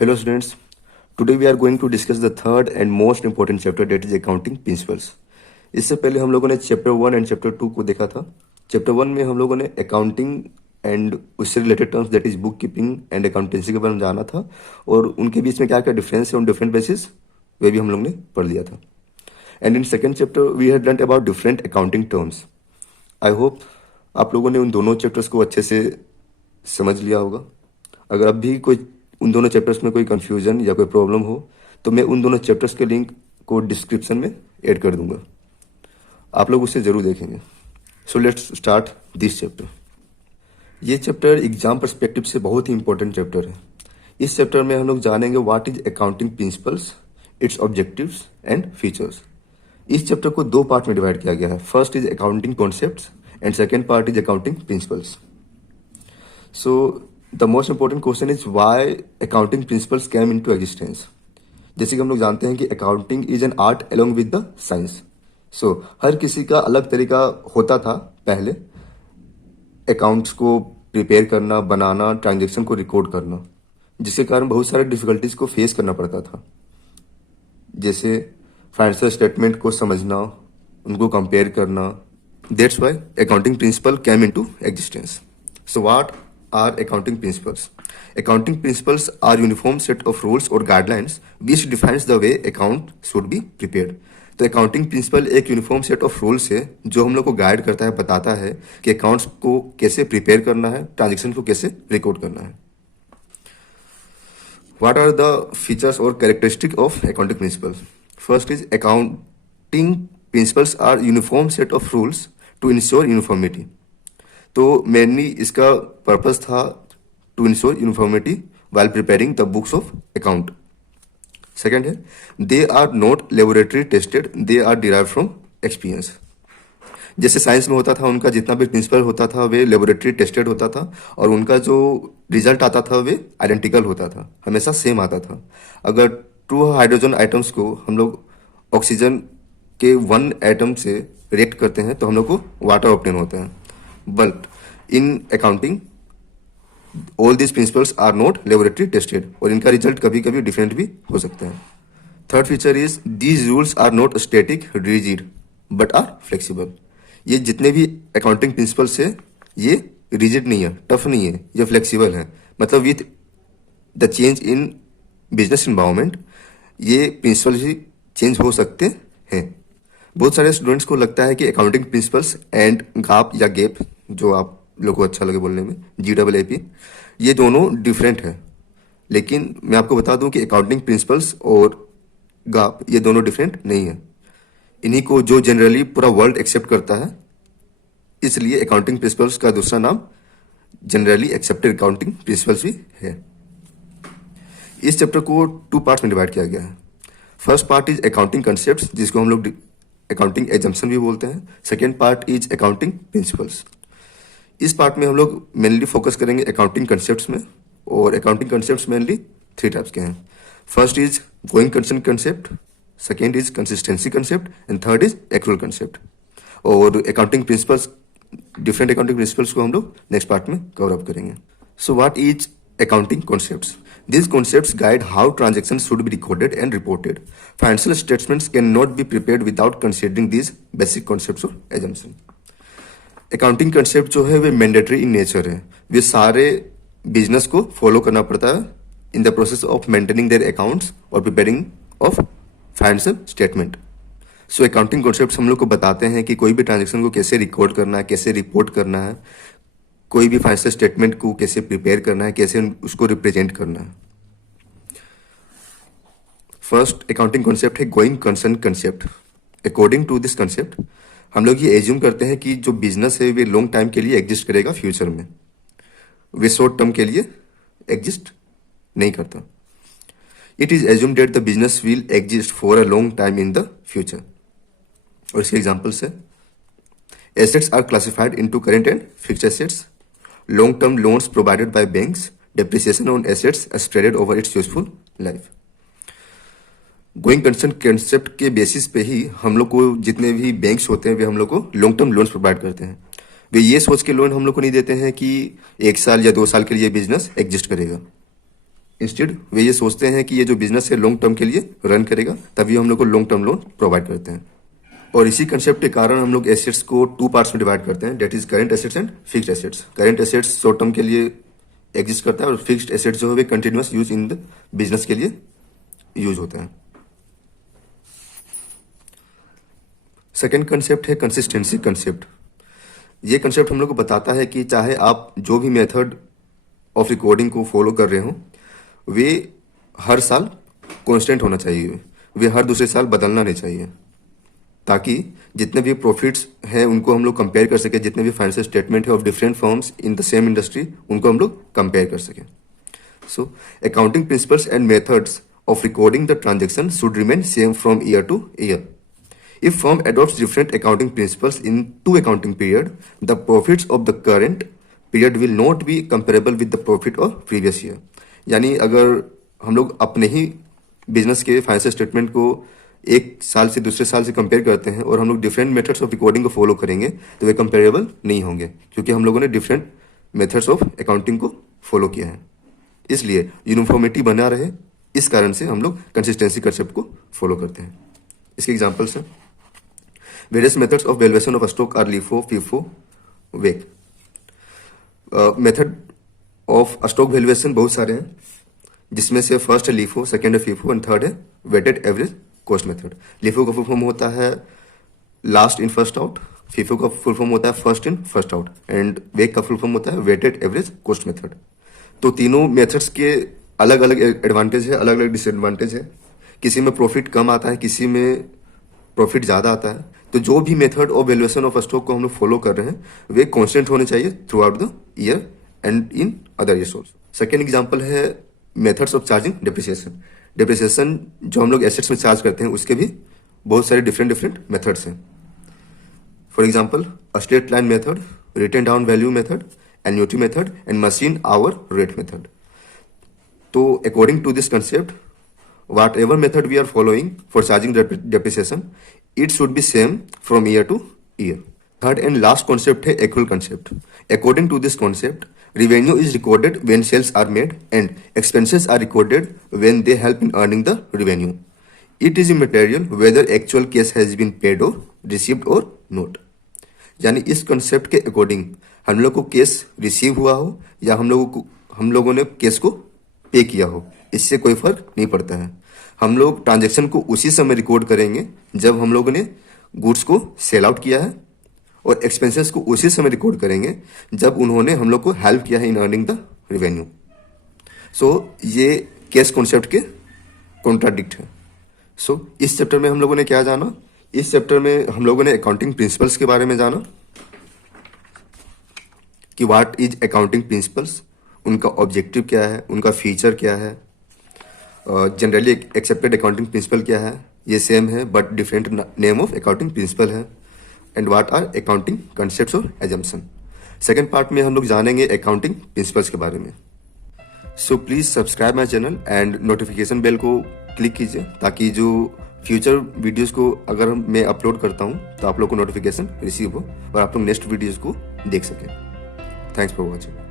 Hello students, today we are going to discuss the third and most important chapter, that is accounting principles. इससे पहले हम लोगों ने chapter 1 and chapter 2 को देखा था। चैप्टर 1 में हम लोगों ने अकाउंटिंग एंड उससे related terms that is book keeping and accountancy के बारे में जाना था और उनके बीच में क्या क्या डिफरेंस है ऑन डिफरेंट बेसिस वे भी हम लोग ने पढ़ लिया था। And in second chapter we had learn about different accounting terms. I hope आप लोगों ने उन दोनों चैप्टर्स को अच्छे से समझ लिया होगा। अगर अब भी कोई उन दोनों चैप्टर्स में कोई कंफ्यूजन या कोई प्रॉब्लम हो तो मैं उन दोनों चैप्टर्स के लिंक को डिस्क्रिप्शन में ऐड कर दूंगा, आप लोग उसे जरूर देखेंगे। So let's start this chapter. ये चैप्टर एग्जाम पर्सपेक्टिव से बहुत ही इंपॉर्टेंट चैप्टर है। इस चैप्टर में हम लोग जानेंगे what is accounting principles, its objectives and features. इस चैप्टर को दो पार्ट में डिवाइड किया गया है। First is accounting concepts and second part is accounting principles. So the most important question is why accounting principles came into existence. जैसे कि हम लोग जानते हैं कि accounting is an art along with the science. So हर किसी का अलग तरीका होता था पहले अकाउंट्स को प्रिपेयर करना, बनाना, ट्रांजेक्शन को रिकॉर्ड करना, जिसके कारण बहुत सारे डिफिकल्टीज को फेस करना पड़ता था। जैसे फाइनेंशियल स्टेटमेंट को समझना, उनको कंपेयर करना। That's why accounting principle came into existence. So what are accounting principles? Accounting principles are uniform set of rules or guidelines which defines the way account should be prepared. तो accounting principle एक uniform set of rules है जो हम लोग को guide करता है, बताता है कि अकाउंट्स को कैसे प्रिपेयर करना है, ट्रांजेक्शन को कैसे रिकॉर्ड करना है। व्हाट आर द फीचर्स और characteristic of accounting principle? First is accounting principles are uniform set of rules to ensure uniformity. तो मेनली इसका पर्पस था to ensure uniformity while preparing the books of account. Second है they are not laboratory tested, they are derive from experience. जैसे science में होता था उनका जितना भी प्रिंसिपल होता था वे लेबोरेटरी टेस्टेड होता था और उनका जो रिजल्ट आता था वे आइडेंटिकल होता था, हमेशा सेम आता था। अगर टू हाइड्रोजन आइटम्स को हम लोग ऑक्सीजन के वन एटम से रिएक्ट करते हैं तो हम लोग को वाटर ऑब्टेन होता है। But in accounting, all these principles are not laboratory tested और इनका रिजल्ट कभी कभी डिफरेंट भी हो सकता है। Third feature is these rules are not static, rigid, but are flexible। ये जितने भी अकाउंटिंग प्रिंसिपल्स है ये रिजिड नहीं है, टफ नहीं है, ये फ्लेक्सिबल है। मतलब with the change in business environment ये प्रिंसिपल ही चेंज हो सकते हैं। बहुत सारे स्टूडेंट्स को लगता है कि अकाउंटिंग प्रिंसिपल्स एंड गाप या गैप, जो आप लोग को अच्छा लगे बोलने में, GAAP, ये दोनों डिफरेंट है। लेकिन मैं आपको बता दूं कि अकाउंटिंग प्रिंसिपल्स और गाप ये दोनों डिफरेंट नहीं है। इन्हीं को जो जनरली पूरा वर्ल्ड एक्सेप्ट करता है, इसलिए अकाउंटिंग प्रिंसिपल्स का दूसरा नाम जनरली एक्सेप्टेड अकाउंटिंग प्रिंसिपल्स भी है। इस चैप्टर को टू पार्ट्स में डिवाइड किया गया है। First part is accounting concept, जिसको हम लोग अकाउंटिंग एजम्पशन भी बोलते हैं। Second part is accounting principles. इस पार्ट में हम लोग मेनली फोकस करेंगे अकाउंटिंग कंसेप्ट्स में, और accounting concepts mainly three types के हैं। First is going concern concept, second is consistency concept and third is actual concept. और accounting principles, different accounting principles को हम लोग नेक्स्ट पार्ट में कवर अप करेंगे। So what is accounting concepts? These concepts guide how transactions should be recorded and reported. Financial statements cannot be prepared without considering these basic concepts or assumption. Accounting concept जो है वे mandatory in nature है, वे सारे business को follow करना पड़ता है in the process of maintaining their accounts और preparing of financial statement. So accounting concepts हम लोग को बताते हैं कि कोई भी ट्रांजेक्शन को कैसे रिकॉर्ड करना है, कैसे रिपोर्ट करना है, कोई भी फाइनेंशियल स्टेटमेंट को कैसे प्रिपेयर करना है, कैसे उसको रिप्रेजेंट करना है। फर्स्ट अकाउंटिंग कॉन्सेप्ट है going concern concept. According to this concept हम लोग ये एज्यूम करते हैं कि जो बिजनेस है वे लॉन्ग टाइम के लिए एग्जिस्ट करेगा फ्यूचर में, वे शॉर्ट टर्म के लिए एग्जिस्ट नहीं करता। It is assume that the business will exist for a long time in the future. और इसके एग्जाम्पल्स है assets are classified into current and fixed assets, long term loans provided by banks, depreciation on assets spread over its useful life। Going concern concept के basis पे ही हम लोग को जितने भी बैंक्स होते हैं वे हम लोग को लॉन्ग टर्म लोन्स प्रोवाइड करते हैं। वे ये सोच के लोन हम लोग को नहीं देते हैं कि 1 साल या 2 साल के लिए बिजनेस एग्जिस्ट करेगा। इंस्टेड वे ये सोचते हैं कि ये जो बिजनेस है लॉन्ग टर्म के लिए रन करेगा, तभी हम लोग को लॉन्ग टर्म लोन प्रोवाइड करते हैं। और इसी कंसेप्ट के कारण हम लोग एसेट्स को 2 पार्ट्स में डिवाइड करते हैं, that is current assets and fixed assets. Current assets short term के लिए एग्जिस्ट करता है और फिक्स्ड एसेट्स जो है वे continuous use in the business के लिए यूज होते हैं। सेकेंड कंसेप्ट है कंसिस्टेंसी कंसेप्ट। ये कंसेप्ट हम लोग को बताता है कि चाहे आप जो भी मेथड ऑफ रिकॉर्डिंग को फॉलो कर रहे हो, वे हर साल कांस्टेंट होना चाहिए, वे हर दूसरे साल बदलना नहीं चाहिए, ताकि जितने भी प्रॉफिट्स हैं उनको हम लोग कंपेयर कर सके, जितने भी फाइनेंशियल स्टेटमेंट है of different firms in the same industry उनको हम लोग कंपेयर कर सकें। So accounting principles and methods of recording the transaction should remain same from year two year. If firm adopts different accounting principles in 2 accounting period, the profits of the current period will not be comparable with the profit of previous year। यानी अगर हम लोग अपने ही business के financial statement को एक साल से दूसरे साल से कंपेयर करते हैं और हम लोग डिफरेंट मेथड्स ऑफ रिकॉर्डिंग को फॉलो करेंगे तो वे कंपेरेबल नहीं होंगे, क्योंकि हम लोगों ने डिफरेंट मेथड्स ऑफ अकाउंटिंग को फॉलो किया है। इसलिए यूनिफॉर्मिटी बना रहे, इस कारण से हम लोग कंसिस्टेंसी कंसेप्ट को फॉलो करते हैं। इसके एग्जाम्पल्स हैं, various methods of valuation of stock are LIFO, FIFO, WACC। Method of stock valuation बहुत सारे हैं, जिसमें से फर्स्ट है LIFO, सेकेंड है FIFO एंड थर्ड है weighted average cost method. LIFO का फुल फॉर्म होता है last in first out, FIFO का फुल फॉर्म होता है first in first out and WACC का फुल फॉर्म होता है वेटेड एवरेज कॉस्ट मेथड। तो तीनों मेथड्स के अलग अलग एडवांटेज है, अलग अलग डिसएडवांटेज है। किसी में प्रॉफिट कम आता है, किसी में प्रॉफिट ज़्यादा आता है। तो जो भी method of valuation of stock को हम लोग फॉलो कर रहे हैं वे कांस्टेंट होने चाहिए throughout the year and in other years also. Second example है methods of charging depreciation. Depreciation जो हम लोग एसेट्स में चार्ज करते हैं उसके भी बहुत सारे डिफरेंट मेथड्स हैं। For example straight line method, written down value method, annuity method and machine hour rate method. तो according to this concept, whatever method we are following for charging depreciation, it should be same from year to year। Third and last concept है accrual concept। According to this concept, revenue is recorded when sales are made and expenses are recorded when they help in earning the revenue। It is immaterial whether actual cash has been paid or received or not। यानी इस concept के according हम लोग को case receive हुआ हो या हम लोगों ने केस को पे किया हो, इससे कोई फर्क नहीं पड़ता है। हम लोग ट्रांजैक्शन को उसी समय रिकॉर्ड करेंगे जब हम लोगों ने गुड्स को सेल आउट किया है, और एक्सपेंसेस को उसी समय रिकॉर्ड करेंगे जब उन्होंने हम लोग को हेल्प किया है इन अर्निंग द रेवेन्यू। सो ये केस कॉन्सेप्ट के कॉन्ट्राडिक्ट है। सो इस चैप्टर में हम लोगों ने क्या जाना? इस चैप्टर में हम लोगों ने अकाउंटिंग प्रिंसिपल्स के बारे में जाना कि व्हाट इज अकाउंटिंग प्रिंसिपल्स, उनका ऑब्जेक्टिव क्या है, उनका फीचर क्या है, जनरली एक्सेप्टेड अकाउंटिंग प्रिंसिपल क्या है, ये सेम है but different name of accounting principle है, and what are accounting concepts और एजम्पशन। सेकेंड पार्ट में हम लोग जानेंगे अकाउंटिंग प्रिंसिपल्स के बारे में। So please subscribe my channel and notification bell को क्लिक कीजिए, ताकि जो फ्यूचर वीडियोज़ को अगर मैं अपलोड करता हूँ तो आप लोग को नोटिफिकेशन रिसीव हो और आप लोग नेक्स्ट वीडियोज़ को देख सकें। Thanks for watching.